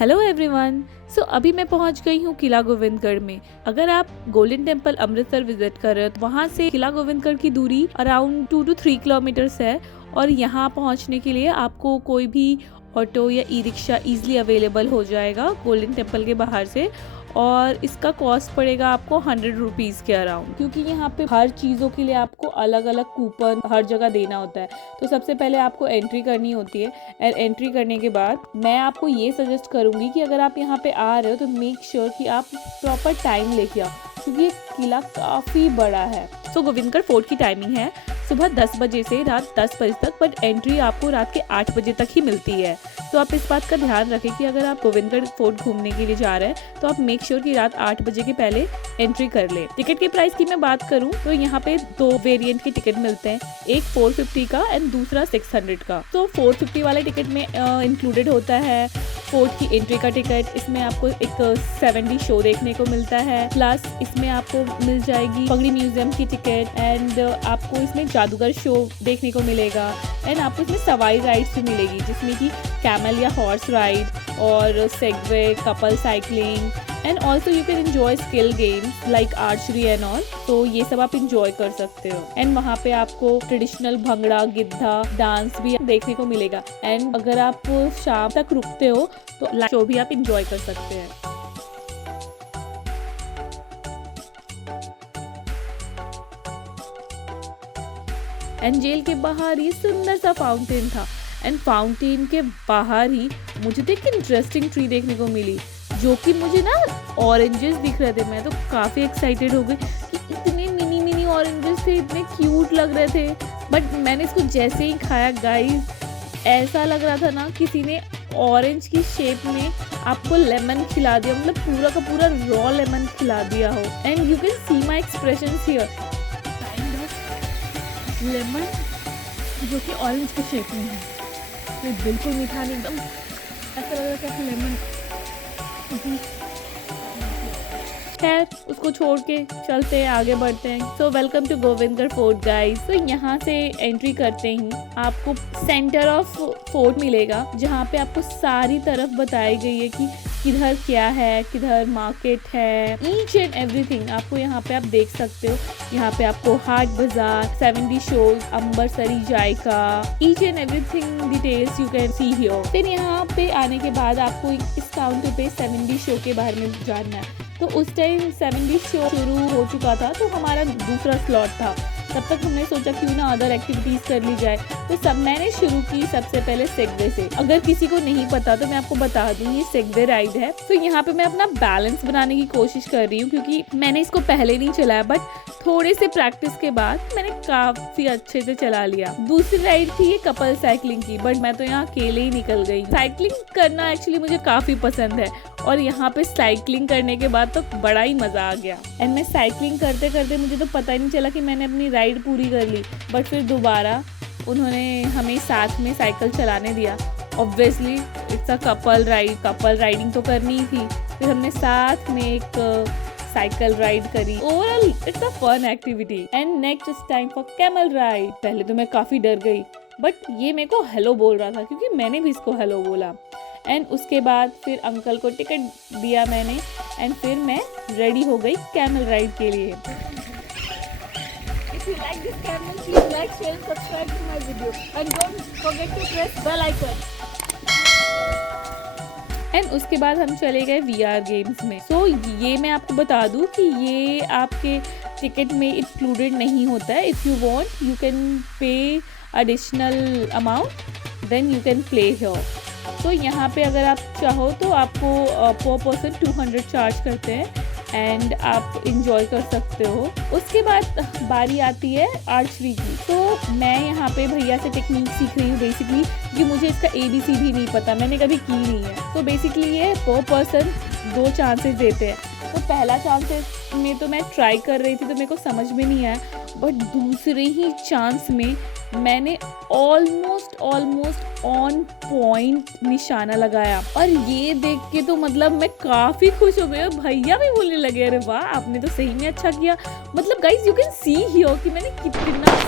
Hello everyone. अभी मैं पहुंच गई हूँ किला गोविंदगढ़ में। अगर आप गोल्डन टेम्पल अमृतसर विजिट कर रहे हो तो वहाँ से किला गोविंदगढ़ की दूरी अराउंड 2 to 3 किलोमीटर्स है और यहाँ पहुँचने के लिए आपको कोई भी ऑटो या ई रिक्शा ईजिली अवेलेबल हो जाएगा गोल्डन टेम्पल के बाहर से। और इसका कॉस्ट पड़ेगा आपको 100 रुपीज़ के अराउंड, क्योंकि यहाँ पे हर चीज़ों के लिए आपको अलग अलग कूपन हर जगह देना होता है। तो सबसे पहले आपको एंट्री करनी होती है और एंट्री करने के बाद मैं आपको ये सजेस्ट करूँगी कि अगर आप यहाँ पे आ रहे हो तो मेक श्योर कि आप प्रॉपर टाइम लेके आओ, क्योंकि ये किला काफ़ी बड़ा है। गोविंदगढ़ फोर्ट की टाइमिंग है सुबह 10 बजे से रात 10 बजे तक, बट एंट्री आपको रात के 8 बजे तक ही मिलती है। तो आप इस बात का ध्यान रखें कि अगर आप गोविंदगढ़ फोर्ट घूमने के लिए जा रहे हैं तो आप मेक श्योर कि रात 8 बजे के पहले एंट्री कर ले। टिकट के प्राइस की मैं बात करूं तो यहाँ पे 2 वेरिएंट के टिकट मिलते हैं, एक 450 का एंड दूसरा 600 का। तो 450 वाले टिकट में इंक्लूडेड होता है फोर्ट की एंट्री का टिकट, इसमें आपको एक 7D शो देखने को मिलता है, प्लस इसमें आपको मिल जाएगी पगड़ी म्यूजियम की टिकट एंड आपको इसमें जादूगर शो देखने को मिलेगा एंड आपको इसमें सवारी राइड्स भी मिलेगी, जिसमें कि कैमल या हॉर्स राइड और Segway, couple cycling and also you can enjoy skill games like archery and all. तो ये सब आप इंजॉय कर सकते हो एंड वहाँ पे आपको ट्रेडिशनल भंगड़ा गिद्धा डांस भी देखने को मिलेगा एंड अगर आप शाम तक रुकते हो तो लाइव शो भी आप इंजॉय कर सकते हैं। एंड जेल के बाहर ये सुंदर सा फाउंटेन था एंड फाउंटेन के बाहर ही मुझे तो एक इंटरेस्टिंग ट्री देखने को मिली, जो कि मुझे ना ऑरेंजेस दिख रहे थे। मैं तो काफ़ी एक्साइटेड हो गई कि इतने मिनी मिनी ऑरेंजेस थे, इतने क्यूट लग रहे थे। बट मैंने इसको जैसे ही खाया गाइस, ऐसा लग रहा था ना किसी ने ऑरेंज की शेप में आपको लेमन खिला दिया, मतलब पूरा का पूरा रॉ लेमन खिला दिया हो। And you can C my expression here, lemon जो कि ऑरेंज के शेप में है, तो बिल्कुल मीठा नहीं, एकदम ऐसा लग रहा था लेमन। खैर उसको छोड़ के चलते हैं, आगे बढ़ते हैं। So welcome to Govindgarh fort guys. तो यहाँ से एंट्री करते ही आपको सेंटर ऑफ फोर्ट मिलेगा, जहाँ पे आपको सारी तरफ बताई गई है कि किधर क्या है, किधर मार्केट है, ईच एंड एवरीथिंग आपको यहाँ पे आप देख सकते हो। यहाँ पे आपको हाट बाजार, 7D शोज, अंबरसरी जायका, each and everything details you can see here. फिर यहाँ पे आने के बाद आपको इस काउंटर पे 7D शो के बारे में जानना है। तो उस टाइम 7D शो शुरू हो चुका था, तो हमारा दूसरा स्लॉट था। तब तक हमने सोचा क्यों ना अदर एक्टिविटीज कर ली जाए, तो मैंने शुरू की सबसे पहले सेगवे से। अगर किसी को नहीं पता तो मैं आपको बता दूं, ये सेगवे राइड है। तो यहाँ पे मैं अपना बैलेंस बनाने की कोशिश कर रही हूँ, क्योंकि मैंने इसको पहले नहीं चलाया, बट थोड़े से प्रैक्टिस के बाद मैंने काफी अच्छे से चला लिया। दूसरी राइड थी ये कपल साइकिलिंग की, बट मैं तो यहाँ अकेले ही निकल गई। साइकिलिंग करना एक्चुअली मुझे काफी पसंद है और यहाँ पे साइकिलिंग करने के बाद तो बड़ा ही मजा आ गया। एंड मैं साइकिलिंग करते करते मुझे तो पता ही नहीं चला कि मैंने अपनी राइड पूरी कर ली। बट फिर दोबारा उन्होंने हमें साथ में साइकिल चलाने दिया। Obviously it's a couple ride, couple riding तो करनी ही थी। फिर हमने साथ में एक साइकिल राइड करी। Overall it's a fun activity. And next is time for camel ride. पहले तो मैं काफी डर गई, बट ये मेरे को हेलो बोल रहा था, क्योंकि मैंने भी इसको हेलो बोला। एंड उसके बाद फिर अंकल को टिकट दिया मैंने एंड फिर मैं रेडी हो गई कैमल राइड के लिए। If you like this camel, please like, share and subscribe to my video and don't forget to press bell icon. And उसके बाद हम चले गए VR गेम्स में। सो ये मैं आपको बता दूं कि ये आपके टिकट में इंक्लूडेड नहीं होता है। If you want you can pay additional amount, then you can play here. तो यहाँ पे अगर आप चाहो तो आपको पर पर्सन 200 चार्ज करते हैं एंड आप इंजॉय कर सकते हो। उसके बाद बारी आती है आर्चरी की। तो मैं यहाँ पे भैया से टेक्निक सीख रही हूँ बेसिकली, कि मुझे इसका ABC भी नहीं पता, मैंने कभी की नहीं है। तो बेसिकली ये पर पर्सन 2 चांसेस देते हैं। तो पहला चांसेस में तो मैं ट्राई कर रही थी तो मेरे को समझ में नहीं आया, बट दूसरे ही चांस में मैंने ऑलमोस्ट ऑन पॉइंट निशाना लगाया और ये देख के तो मतलब मैं काफी खुश हो गई। भैया भी बोलने लगे अरे वाह आपने तो सही में अच्छा किया। मतलब guys you can see here कि मैंने कितना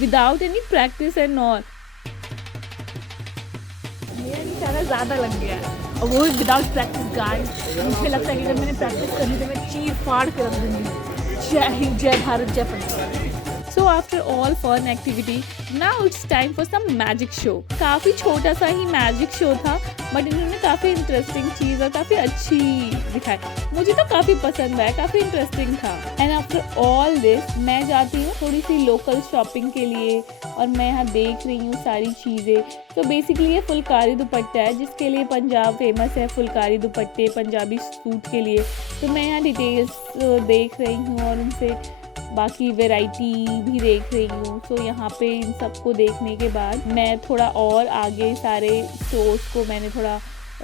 without any practice and all. मेरा निशाना ज़्यादा लग गया है और वो भी विदाउट प्रैक्टिस गाइस। मुझे लगता है कि अगर मैंने प्रैक्टिस कर ली तो मैं चीर फाड़ के रख दूँगी। जय हिंद, जय भारत, जय Punjab. So after all fun activity, now it's time for some magic show. काफ़ी छोटा सा ही मैजिक शो था बट इन्होंने काफ़ी इंटरेस्टिंग चीज़ और काफ़ी अच्छी दिखाई। मुझे तो काफ़ी पसंद आया, काफ़ी इंटरेस्टिंग था। एंड आफ्टर ऑल दिस मैं जाती हूँ थोड़ी सी लोकल शॉपिंग के लिए और मैं यहाँ देख रही हूँ सारी चीज़ें। तो बेसिकली ये फुलकारी दुपट्टा है जिसके लिए पंजाब फेमस है, फुलकारी दुपट्टे पंजाबी सूट के लिए। तो मैं यहाँ डिटेल्स देख रही हूँ और उनसे बाकी वैरायटी भी देख रही हूँ। तो यहाँ पे इन सबको देखने के बाद मैं थोड़ा और आगे सारे स्टोर्स को मैंने थोड़ा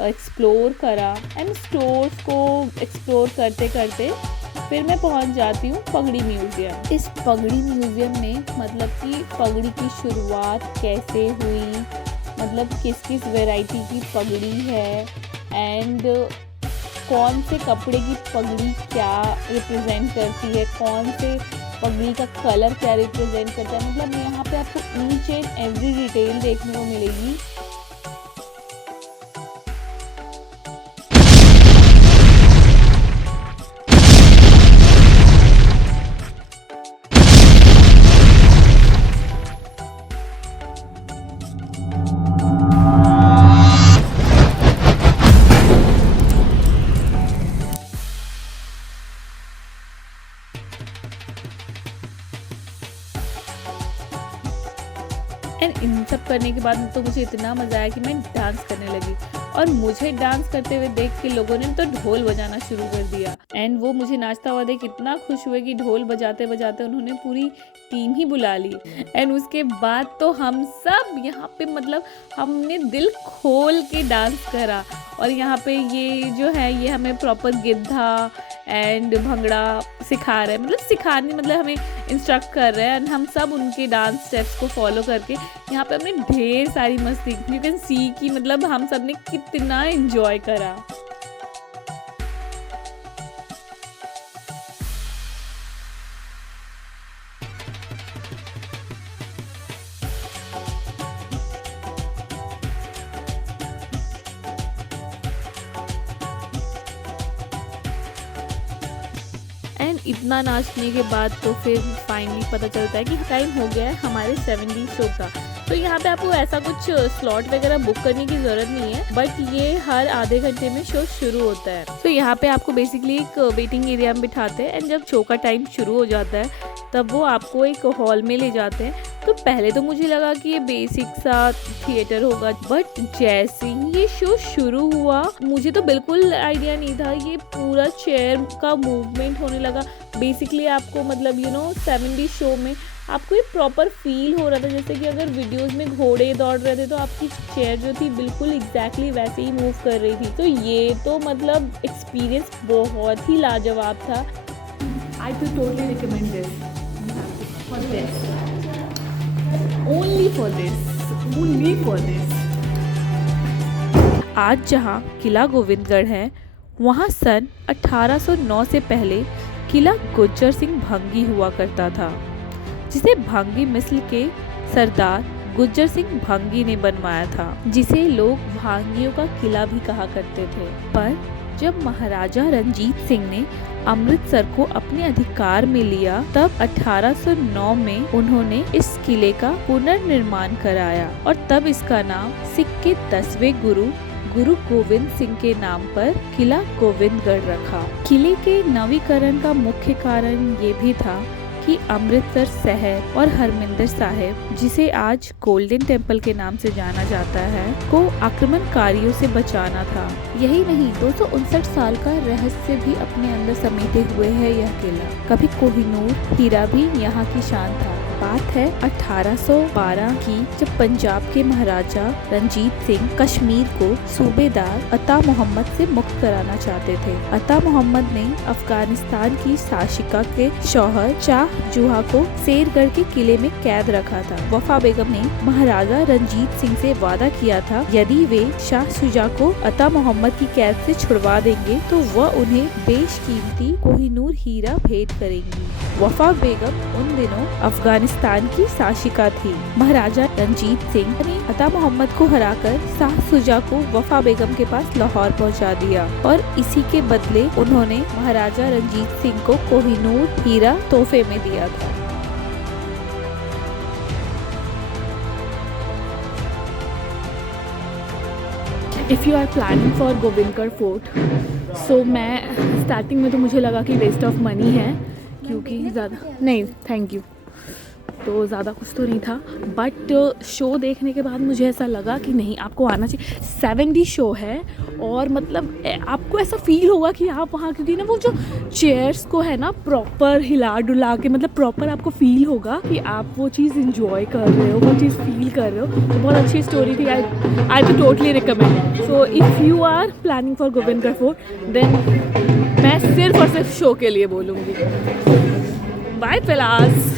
एक्सप्लोर करा। एंड स्टोर्स को एक्सप्लोर करते करते फिर मैं पहुँच जाती हूँ पगड़ी म्यूज़ियम। इस पगड़ी म्यूज़ियम में मतलब कि पगड़ी की शुरुआत कैसे हुई, मतलब किस किस वैरायटी की पगड़ी है एंड कौन से कपड़े की पगड़ी क्या रिप्रेजेंट करती है, कौन से पगड़ी का कलर क्या रिप्रेजेंट करता है। मतलब यहाँ पे आपको ईच एंड एवरी डिटेल देखने को मिलेगी। एंड इन सब करने के बाद तो मुझे इतना मज़ा आया कि मैं डांस करने लगी और मुझे डांस करते हुए देख के लोगों ने तो ढोल बजाना शुरू कर दिया। एंड वो मुझे नाचता हुआ देख इतना खुश हुए कि ढोल बजाते बजाते उन्होंने पूरी टीम ही बुला ली। एंड उसके बाद तो हम सब यहाँ पे मतलब हमने दिल खोल के डांस करा। और यहाँ पे ये जो है ये हमें प्रॉपर गिद्धा एंड भंगड़ा सिखा रहे हैं, मतलब सिखाने मतलब हमें इंस्ट्रक्ट कर रहे हैं। एंड हम सब उनके डांस स्टेप्स को फॉलो करके यहाँ पे हमने ढेर सारी मस्ती, यू कैन सी कि मतलब हम सब ने कितना एंजॉय करा। एंड इतना नाचने के बाद तो फिर फाइनली पता चलता है कि टाइम हो गया है हमारे 70 शो का। तो यहाँ पे आपको ऐसा कुछ स्लॉट वगैरह बुक करने की ज़रूरत नहीं है बट ये हर आधे घंटे में शो शुरू होता है। तो यहाँ पे आपको बेसिकली एक वेटिंग एरिया में बिठाते हैं एंड जब शो का टाइम शुरू हो जाता है तब वो आपको एक हॉल में ले जाते हैं। तो पहले तो मुझे लगा कि ये बेसिक सा थिएटर होगा बट जैसे ही ये शो शुरू हुआ मुझे तो बिल्कुल आइडिया नहीं था। ये पूरा चेयर का मूवमेंट होने लगा। बेसिकली आपको मतलब 70 शो में आपको ये प्रॉपर फील हो रहा था जैसे कि अगर वीडियोस में घोड़े दौड़ रहे थे तो आपकी चेयर जो थी बिल्कुल एग्जैक्टली वैसे ही मूव कर रही थी। तो ये तो मतलब एक्सपीरियंस बहुत ही लाजवाब था। आई will totally recommend this for this, only for this, only for this. आज जहाँ किला गोविंदगढ़ है वहाँ सन 1809 से पहले किला गुज्जर सिंह भंगी हुआ करता था जिसे भांगी मिस्र के सरदार गुज्जर सिंह भांगी ने बनवाया था, जिसे लोग भांगियों का किला भी कहा करते थे। पर जब महाराजा रंजीत सिंह ने अमृतसर को अपने अधिकार में लिया तब 1809 में उन्होंने इस किले का पुनर्निर्माण कराया और तब इसका नाम सिख के 10वें गुरु गोविंद सिंह के नाम पर किला गोविंदगढ़ रखा। किले के नवीकरण का मुख्य कारण ये भी था कि अमृतसर शहर और हरमिंदर साहिब, जिसे आज गोल्डन टेम्पल के नाम से जाना जाता है, को आक्रमणकारियों से बचाना था। यही नहीं 259 साल का रहस्य भी अपने अंदर समेटे हुए है यह किला। कभी कोहिनूर हीरा भी यहाँ की शान था। बात है 1812 की जब पंजाब के महाराजा रंजीत सिंह कश्मीर को सूबेदार अता मोहम्मद से मुक्त कराना चाहते थे। अता मोहम्मद ने अफगानिस्तान की शासिका के शौहर शाह जुहा को शेरगढ़ के किले में कैद रखा था। वफा बेगम ने महाराजा रंजीत सिंह से वादा किया था यदि वे शाह शुजा को अता मोहम्मद की कैद से छुड़वा देंगे तो वह उन्हें बेशकीमती कोहिनूर हीरा भेंट करेंगी। वफा बेगम उन दिनों अफगानिस्तान की शासिका थी। महाराजा रंजीत सिंह ने अता मोहम्मद को हराकर शाह सुजा को वफा बेगम के पास लाहौर पहुंचा दिया और इसी के बदले उन्होंने महाराजा रंजीत सिंह को कोहिनूर हीरा तोहफे में दिया था। If you are planning for Govindgarh fort, so मैं स्टार्टिंग में तो मुझे लगा कि वेस्ट ऑफ मनी है, क्योंकि ज़्यादा नहीं, थैंक यू, तो ज़्यादा कुछ तो नहीं था। बट शो देखने के बाद मुझे ऐसा लगा कि नहीं, आपको आना चाहिए। 7D शो है और मतलब आपको ऐसा फील होगा कि आप वहाँ, क्योंकि ना वो जो चेयर्स को है ना प्रॉपर हिला डुला के, मतलब प्रॉपर आपको फील होगा कि आप वो चीज़ इंजॉय कर रहे हो, वो चीज़ फील कर रहे हो। तो बहुत अच्छी स्टोरी थी। I will totally recommend. So if you are planning for Govindgarh fort, then मैं सिर्फ और सिर्फ शो के लिए बोलूँगी। बाय पिलास।